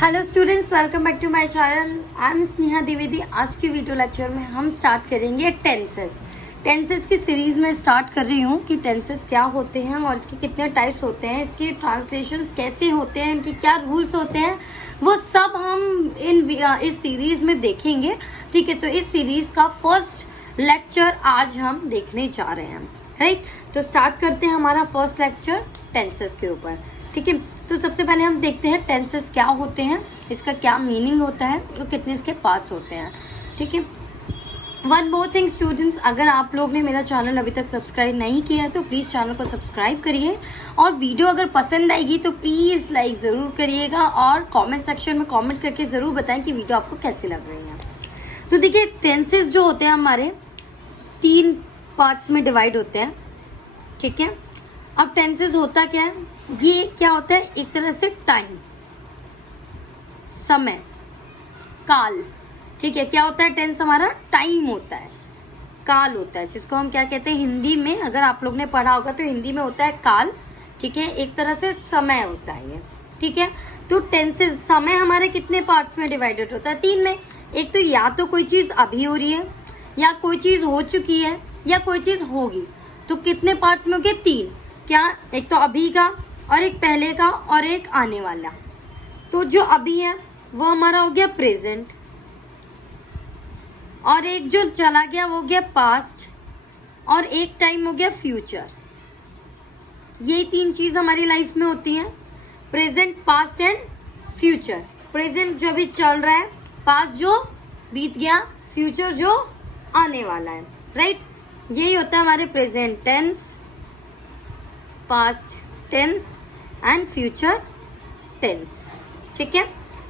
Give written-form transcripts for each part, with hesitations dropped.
Hello students, welcome back to my channel. I am Sneha Dwivedi. आज की video lecture में हम स्टार्ट करेंगे टेंसेस की सीरीज में स्टार्ट कर रही हूँ कि टेंसेस क्या होते हैं और इसके कितने टाइप्स होते हैं, इसके ट्रांसलेशंस कैसे होते हैं, इनके क्या रूल्स होते हैं, वो सब हम इस सीरीज में देखेंगे। ठीक है, तो इस सीरीज का फर्स्ट लेक्चर आज हम देखने जा रहे हैं। राइट, तो स्टार्ट करते हैं हमारा फर्स्ट लेक्चर टेंसेस के ऊपर। ठीक है, तो सबसे पहले हम देखते हैं टेंसेस क्या होते हैं, इसका क्या मीनिंग होता है, तो कितने इसके पार्ट्स होते हैं। ठीक है, वन मोर थिंग स्टूडेंट्स, अगर आप लोग ने मेरा चैनल अभी तक सब्सक्राइब नहीं किया है तो प्लीज़ चैनल को सब्सक्राइब करिए, और वीडियो अगर पसंद आएगी तो प्लीज़ लाइक ज़रूर करिएगा, और कमेंट सेक्शन में कमेंट करके ज़रूर बताएं कि वीडियो आपको कैसी लग रही है। तो देखिए, टेंसेस जो होते हैं हमारे 3 पार्ट्स में डिवाइड होते हैं। ठीक है, अब टेंसेस होता क्या है, ये क्या होता है, एक तरह से टाइम, समय, काल। ठीक है, क्या होता है टेंस हमारा, टाइम होता है, काल होता है, जिसको हम क्या कहते हैं हिंदी में, अगर आप लोग ने पढ़ा होगा तो हिंदी में होता है काल। ठीक है, एक तरह से समय होता है ये। ठीक है, तो टेंसेस, समय हमारे कितने पार्ट्स में डिवाइडेड होता है, 3 में। एक तो या तो कोई चीज अभी हो रही है, या कोई चीज हो चुकी है, या कोई चीज होगी। तो कितने पार्ट्स में हो गए, 3। क्या, एक तो अभी का, और एक पहले का, और एक आने वाला। तो जो अभी है वो हमारा हो गया प्रेजेंट, और एक जो चला गया वो हो गया पास्ट, और एक टाइम हो गया फ्यूचर। ये 3 चीज हमारी लाइफ में होती हैं, present, past and future. Present जो भी चल रहा है, पास्ट जो बीत गया, फ्यूचर जो आने वाला है। राइट, यही होता है हमारे present tense, past tense and future tense. ठीक है,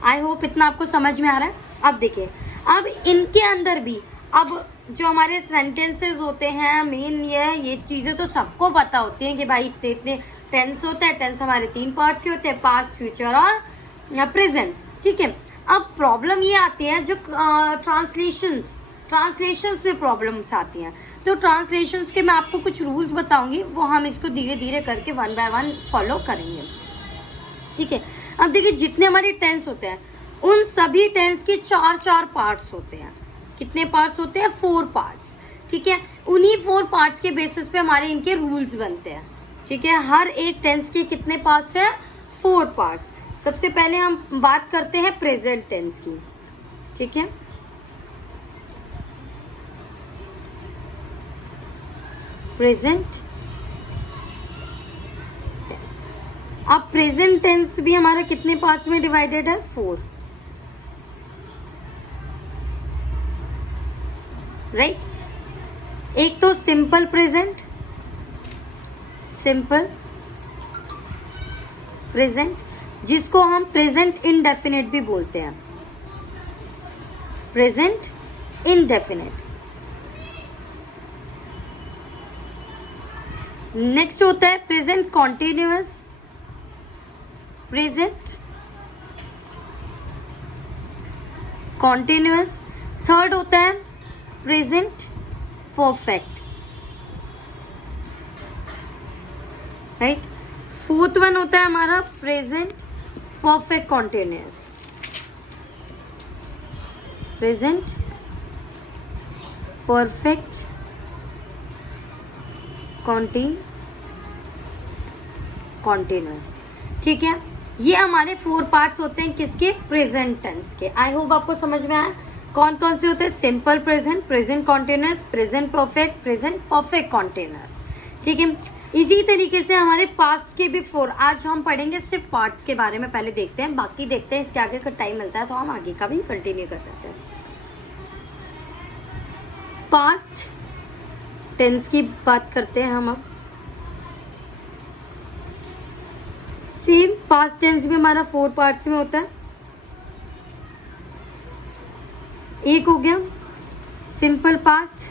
आई होप इतना आपको समझ में आ रहा है। अब देखिए, अब इनके अंदर भी, अब जो हमारे सेंटेंसेस होते हैं मेन, ये चीजें तो सबको पता होती हैं कि भाई इतने टेंस होता है। टेंस हमारे 3 पार्ट्स के होते हैं, पास्ट, फ्यूचर और प्रेजेंट। ठीक है, अब प्रॉब्लम ये आती है जो ट्रांसलेशंस में प्रॉब्लम्स आती हैं। तो ट्रांसलेशंस के मैं आपको कुछ रूल्स बताऊंगी, वो हम इसको धीरे धीरे करके 1 बाय 1 फॉलो करेंगे। ठीक है, अब देखिए, जितने हमारे टेंस होते हैं उन सभी टेंस के 4 पार्ट्स होते हैं। कितने पार्ट्स होते हैं, 4 पार्ट्स। ठीक है, उन्हीं 4 पार्ट्स के बेसिस पे हमारे इनके रूल्स बनते हैं। ठीक है, हर एक टेंस के कितने पार्ट्स हैं, 4 पार्ट्स। सबसे पहले हम बात करते हैं प्रेजेंट टेंस की। ठीक है, प्रेजेंट टेंस। अब प्रेजेंट टेंस भी हमारा कितने पार्ट्स में डिवाइडेड है, 4। राइट, एक तो सिंपल प्रेजेंट, जिसको हम प्रेजेंट इंडेफिनिट भी बोलते हैं, प्रेजेंट इंडेफिनिट। नेक्स्ट होता है प्रेजेंट कॉन्टिन्यूअस, थर्ड होता है present perfect. Right, fourth one होता है हमारा present perfect continuous, present perfect continuous. ठीक है, ये हमारे 4 पार्ट्स होते हैं किसके, प्रेजेंट टेंस के। आई होप आपको समझ में आया कौन कौन से होते हैं, simple present, present continuous, present perfect continuous. ठीक है, इसी तरीके से हमारे पास्ट के भी 4। आज हम पढ़ेंगे सिर्फ पार्ट्स के बारे में, पहले देखते हैं, बाकी देखते हैं इसके आगे का टाइम मिलता है तो हम आगे का भी कंटिन्यू कर सकते हैं। पास्ट टेंस की बात करते हैं हम अब। सेम पास्ट टेंस भी हमारा 4 पार्ट्स में होता है। एक हो गया सिंपल पास्ट,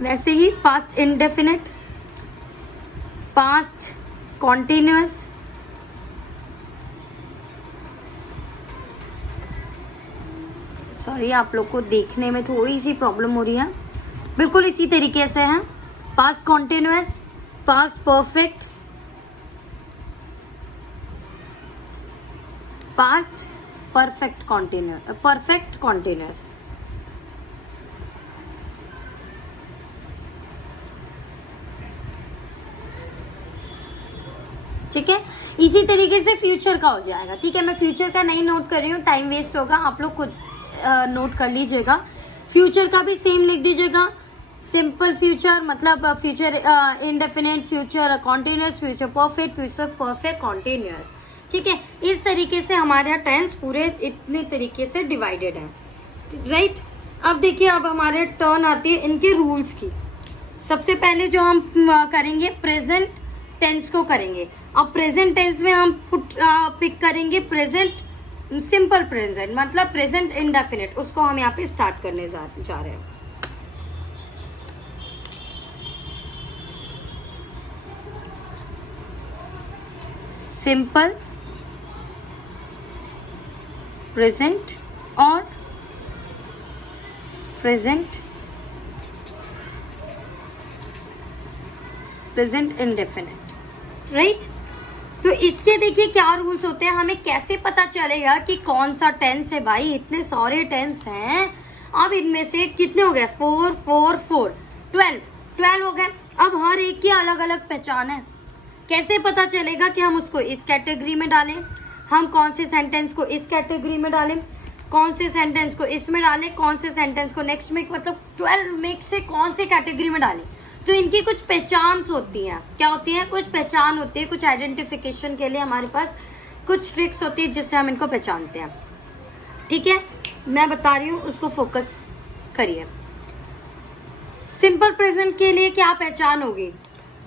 वैसे ही past indefinite, past continuous, sorry आप लोग को देखने में थोड़ी सी प्रॉब्लम हो रही है, बिल्कुल इसी तरीके से है। Past continuous, past perfect, past perfect continuous, perfect continuous. ठीक है, इसी तरीके से फ्यूचर का हो जाएगा। ठीक है, मैं फ्यूचर का नहीं नोट कर रही हूँ, टाइम वेस्ट होगा, आप लोग खुद नोट कर लीजिएगा। फ्यूचर का भी सेम लिख दीजिएगा, सिंपल फ्यूचर मतलब future indefinite, future continuous, future perfect, future perfect continuous. ठीक है, इस तरीके से हमारे यहाँ टेंस पूरे इतने तरीके से डिवाइडेड है। राइट, अब देखिए, अब हमारे टर्न आती है इनके रूल्स की। सबसे पहले जो हम करेंगे प्रेजेंट टेंस को करेंगे। अब प्रेजेंट टेंस में हम पिक करेंगे प्रेजेंट सिंपल प्रेजेंट मतलब प्रेजेंट इंडेफिनिट, उसको हम यहाँ पे स्टार्ट करने जा रहे हैं। सिंपल प्रेजेंट और प्रेजेंट इंडेफिनिट। राइट, तो इसके देखिए क्या रूल्स होते हैं, हमें कैसे पता चलेगा कि कौन सा टेंस है। भाई इतने सारे टेंस हैं, अब इनमें से कितने हो गए, 4 4 4 12 हो गए। अब हर एक की अलग अलग पहचान है। कैसे पता चलेगा कि हम उसको इस कैटेगरी में डालें, हम कौन से सेंटेंस को इस कैटेगरी में डालें, कौन से सेंटेंस को इसमें डालें, कौन से सेंटेंस को नेक्स्ट में, मतलब 12 में से कौन से कैटेगरी में डालें। तो इनकी कुछ पहचान होती हैं। क्या होती हैं, कुछ पहचान होती है, कुछ आइडेंटिफिकेशन के लिए हमारे पास कुछ ट्रिक्स होती है जिससे हम इनको पहचानते हैं। ठीक है, मैं बता रही हूँ, उसको फोकस करिए। सिंपल प्रेजेंट के लिए क्या पहचान होगी,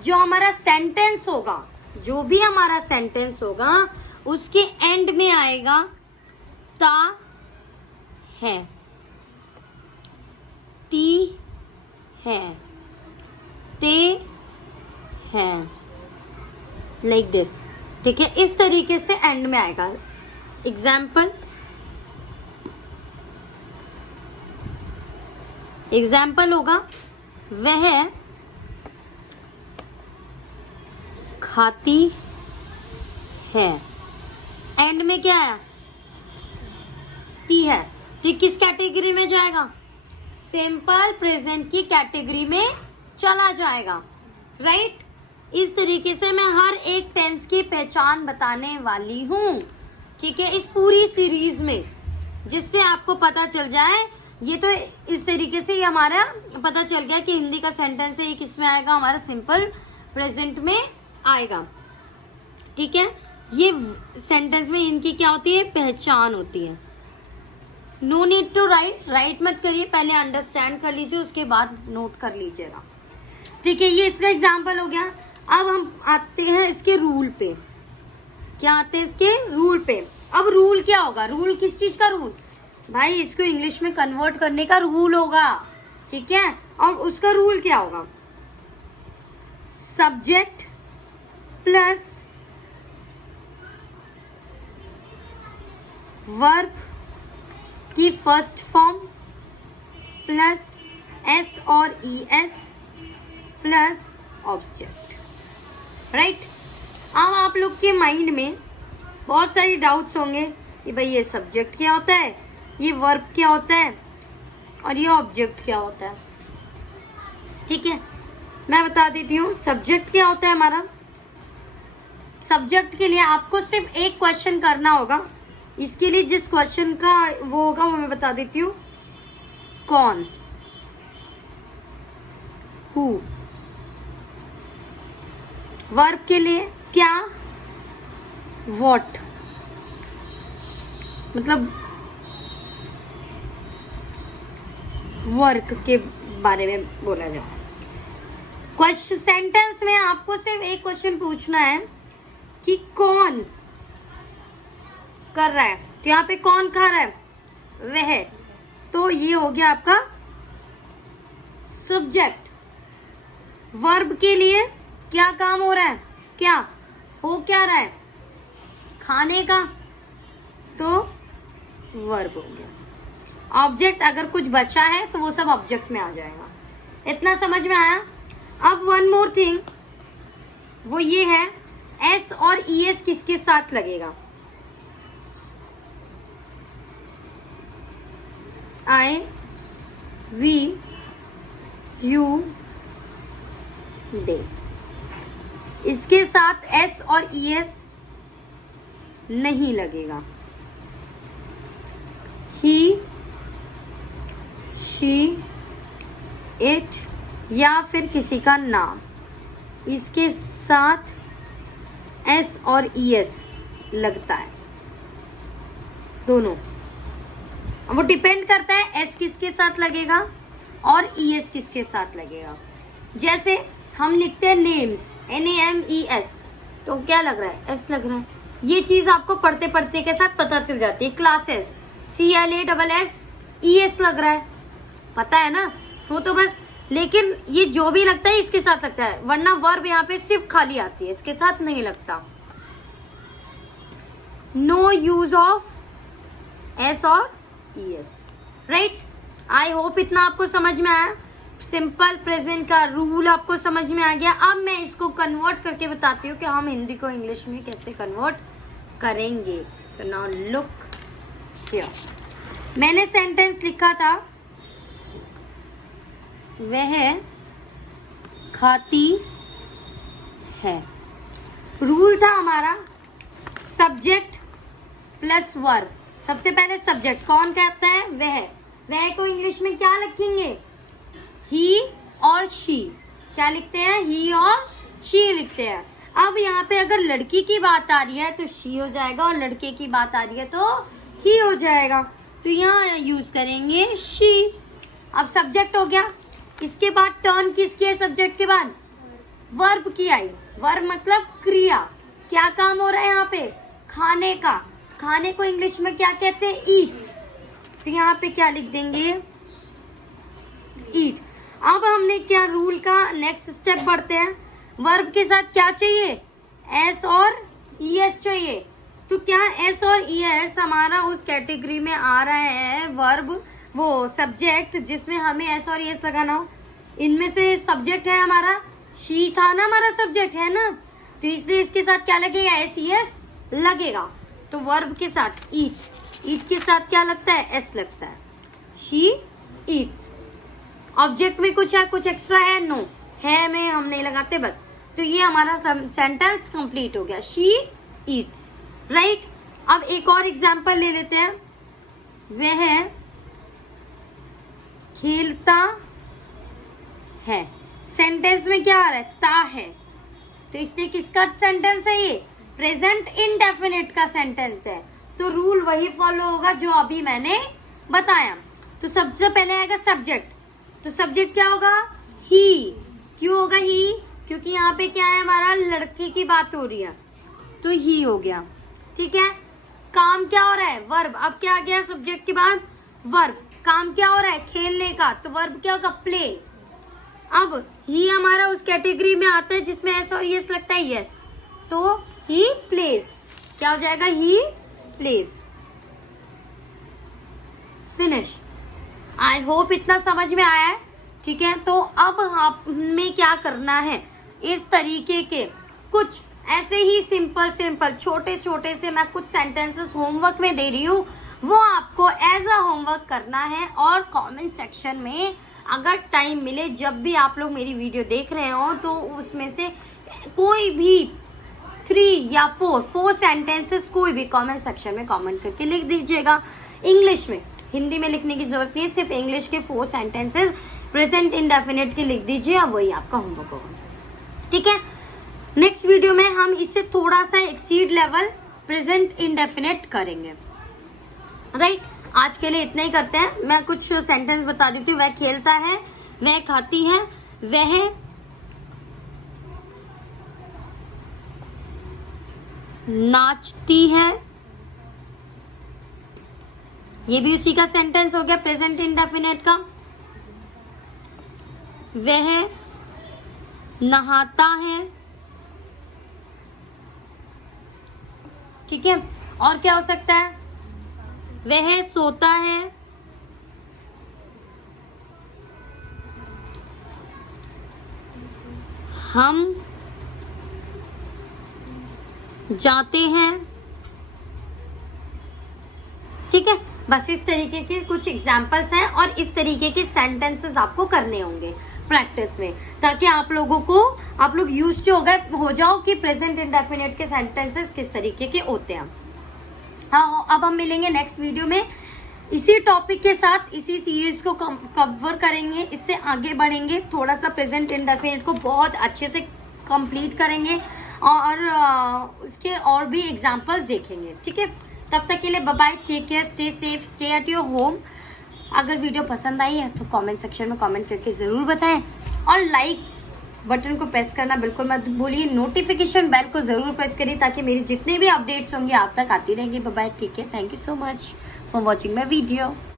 जो हमारा सेंटेंस होगा, जो भी हमारा सेंटेंस होगा उसके एंड में आएगा ता है, ती है, ते है, लाइक दिस। ठीक है, इस तरीके से एंड में आएगा। एग्जाम्पल होगा, वह खाती है, एंड में क्या है, ती है। तो किस कैटेगरी में जाएगा, सिंपल प्रेजेंट की कैटेगरी में चला जाएगा। राइट, इस तरीके से मैं हर एक टेंस की पहचान बताने वाली हूँ। ठीक है, इस पूरी सीरीज में, जिससे आपको पता चल जाए। ये तो इस तरीके से हमारा पता चल गया कि हिंदी का सेंटेंस है, ये किस में आएगा, हमारा सिंपल प्रेजेंट में आएगा। ठीक है, ये सेंटेंस में इनकी क्या होती है, पहचान होती है। नो नीड टू राइट मत करिए, पहले अंडरस्टैंड कर लीजिए, उसके बाद नोट कर लीजिएगा। ठीक है, ये इसका एग्जाम्पल हो गया। अब हम आते हैं इसके रूल पे। क्या आते हैं इसके रूल पे। अब रूल क्या होगा, रूल किस चीज का रूल, भाई इसको इंग्लिश में कन्वर्ट करने का रूल होगा। ठीक है, और उसका रूल क्या होगा, सब्जेक्ट प्लस वर्ब की फर्स्ट फॉर्म प्लस एस और E S plus object. Right, अब आप लोग के माइंड में बहुत सारी डाउट्स होंगे कि भाई ये सब्जेक्ट क्या होता है, ये वर्ब क्या होता है और ये ऑब्जेक्ट क्या होता है। ठीक है, मैं बता देती हूँ सब्जेक्ट क्या होता है हमारा। सब्जेक्ट के लिए आपको सिर्फ एक क्वेश्चन करना होगा। इसके लिए जिस क्वेश्चन का वो होगा वो मैं बता देती हूँ, कौन, हु। वर्ब के लिए क्या, व्हाट, मतलब वर्क के बारे में बोला जाए। क्वेश्चन सेंटेंस में आपको सिर्फ एक क्वेश्चन पूछना है कि कौन कर रहा है, तो यहाँ पे कौन खा रहा है, वह। तो ये हो गया आपका सब्जेक्ट। वर्ब के लिए क्या काम हो रहा है, क्या हो क्या रहा है, खाने का, तो वर्ब हो गया। ऑब्जेक्ट अगर कुछ बचा है तो वो सब ऑब्जेक्ट में आ जाएगा। इतना समझ में आया। अब वन मोर थिंग, वो ये है एस और ई एस किसके साथ लगेगा। I V U day। इसके साथ S और ES नहीं लगेगा। He, she, it या फिर किसी का नाम, इसके साथ S और ES लगता है दोनों। वो डिपेंड करता है S किसके साथ लगेगा और ES किसके साथ लगेगा। जैसे हम लिखते हैं नेम्स, NAMES, तो क्या लग रहा है? S लग रहा है। ये चीज आपको पढ़ते पढ़ते के साथ पता चल जाती है। क्लासेस, CLASS, ES लग रहा है, पता है ना? वो तो बस, लेकिन ये जो भी लगता है इसके साथ लगता है, वरना वर्ब यहाँ पे सिर्फ खाली आती है, इसके साथ नहीं लगता। नो यूज ऑफ S और ES, राइट। आई होप इतना आपको समझ में आया। सिंपल प्रेजेंट का रूल आपको समझ में आ गया। अब मैं इसको कन्वर्ट करके बताती हूँ कि हम हिंदी को इंग्लिश में कैसे कन्वर्ट करेंगे। तो नाउ लुक हियर, मैंने सेंटेंस लिखा था वह खाती है। रूल था हमारा सब्जेक्ट प्लस वर्ब। सबसे पहले सब्जेक्ट कौन कहता है? वह को इंग्लिश में क्या लिखेंगे? ही और शी। क्या लिखते हैं? ही और शी लिखते हैं। अब यहाँ पे अगर लड़की की बात आ रही है तो शी हो जाएगा, और लड़के की बात आ रही है तो ही हो जाएगा। तो यहाँ यूज करेंगे शी। अब सब्जेक्ट हो गया। इसके बाद टर्न किसकी है? सब्जेक्ट के बाद वर्ब की आई। वर्ब मतलब क्रिया। क्या काम हो रहा है यहाँ पे? खाने का। खाने को इंग्लिश में क्या कहते हैं? ईट। तो यहाँ पे क्या लिख देंगे? ईट। अब हमने क्या रूल का नेक्स्ट स्टेप बढ़ते हैं। वर्ब के साथ क्या चाहिए? एस और ईएस चाहिए। तो क्या एस और ईएस हमारा उस कैटेगरी में आ रहा है वर्ब, वो सब्जेक्ट जिसमें हमें एस और ईएस लगाना हो। इनमें से सब्जेक्ट है हमारा, शी था ना हमारा सब्जेक्ट, है ना? तो इसलिए इसके साथ क्या लगेगा? एस ईएस लगेगा। तो वर्ब के साथ ईट। ईट के साथ क्या लगता है? एस लगता है। She Yeats. ऑब्जेक्ट में कुछ है, कुछ एक्स्ट्रा है? नो, है में हम नहीं लगाते बस। तो ये हमारा सेंटेंस कंप्लीट हो गया, शी ईट्स, राइट। अब एक और एग्जांपल ले लेते हैं। वह खेलता है। सेंटेंस में क्या आ रहा है? ता है। तो इसलिए किसका सेंटेंस है ये? प्रेजेंट इंडेफिनिट का सेंटेंस है। तो रूल वही फॉलो होगा जो अभी मैंने बताया। तो सबसे पहले आएगा सब्जेक्ट। तो सब्जेक्ट क्या होगा? ही। क्यों होगा ही? क्योंकि यहाँ पे क्या है हमारा? लड़के की बात हो रही है, तो ही हो गया, ठीक है। काम क्या हो रहा है? वर्ब। अब क्या आ गया सब्जेक्ट के बाद? वर्ब। काम क्या हो रहा है? खेलने का, तो वर्ब क्या होगा? प्ले। अब ही हमारा उस कैटेगरी में आता है जिसमें एस और यस लगता है, यस, तो ही प्लेस। क्या हो जाएगा? ही प्लेस। फिनिश। आई होप इतना समझ में आया है, ठीक है। तो अब हमें क्या करना है? इस तरीके के कुछ ऐसे ही सिंपल छोटे छोटे से मैं कुछ सेंटेंसेस होमवर्क में दे रही हूँ, वो आपको एज अ होमवर्क करना है। और कमेंट सेक्शन में अगर टाइम मिले, जब भी आप लोग मेरी वीडियो देख रहे हो, तो उसमें से कोई भी 3 या 4 सेंटेंसेस कोई भी कमेंट सेक्शन में कमेंट करके लिख दीजिएगा। इंग्लिश में, हिंदी में लिखने की जरूरत नहीं है, सिर्फ इंग्लिश के 4 सेंटेंसेस प्रेजेंट इंडेफिनिट के लिख दीजिए, अब वही आपका होमवर्क होगा, ठीक है। नेक्स्ट वीडियो में हम इससे थोड़ा सा एक्सीड लेवल प्रेजेंट इंडेफिनिट करेंगे, राइट। आज के लिए इतना ही करते हैं। मैं कुछ सेंटेंस बता देती हूँ। वह खेलता है, वह खाती है, वह नाचती है, ये भी उसी का सेंटेंस हो गया प्रेजेंट इंडेफिनिट का। वह नहाता है, ठीक है। और क्या हो सकता है? वह सोता है, हम जाते हैं, ठीक है। बस इस तरीके के कुछ एग्जाम्पल्स हैं और इस तरीके के सेंटेंसेस आपको करने होंगे प्रैक्टिस में, ताकि आप लोग यूज हो जाओ कि प्रेजेंट इंडेफिनिट के सेंटेंसेस किस तरीके के होते हैं। हाँ, अब हम मिलेंगे नेक्स्ट वीडियो में इसी टॉपिक के साथ, इसी सीरीज को कवर करेंगे, इससे आगे बढ़ेंगे, थोड़ा सा प्रेजेंट इंडेफिनिट को बहुत अच्छे से कंप्लीट करेंगे और उसके और भी एग्जांपल्स देखेंगे। ठीक है, तब तक के लिए bye bye, take care, stay safe, stay at your home. अगर वीडियो पसंद आई है तो कमेंट सेक्शन में कमेंट करके ज़रूर बताएं और लाइक बटन को प्रेस करना बिल्कुल मत भूलिए। नोटिफिकेशन बेल को ज़रूर प्रेस करिए ताकि मेरी जितने भी अपडेट्स होंगे आप तक आती रहेंगी। बाय बाय, ठीक है, thank you so much for watching my video.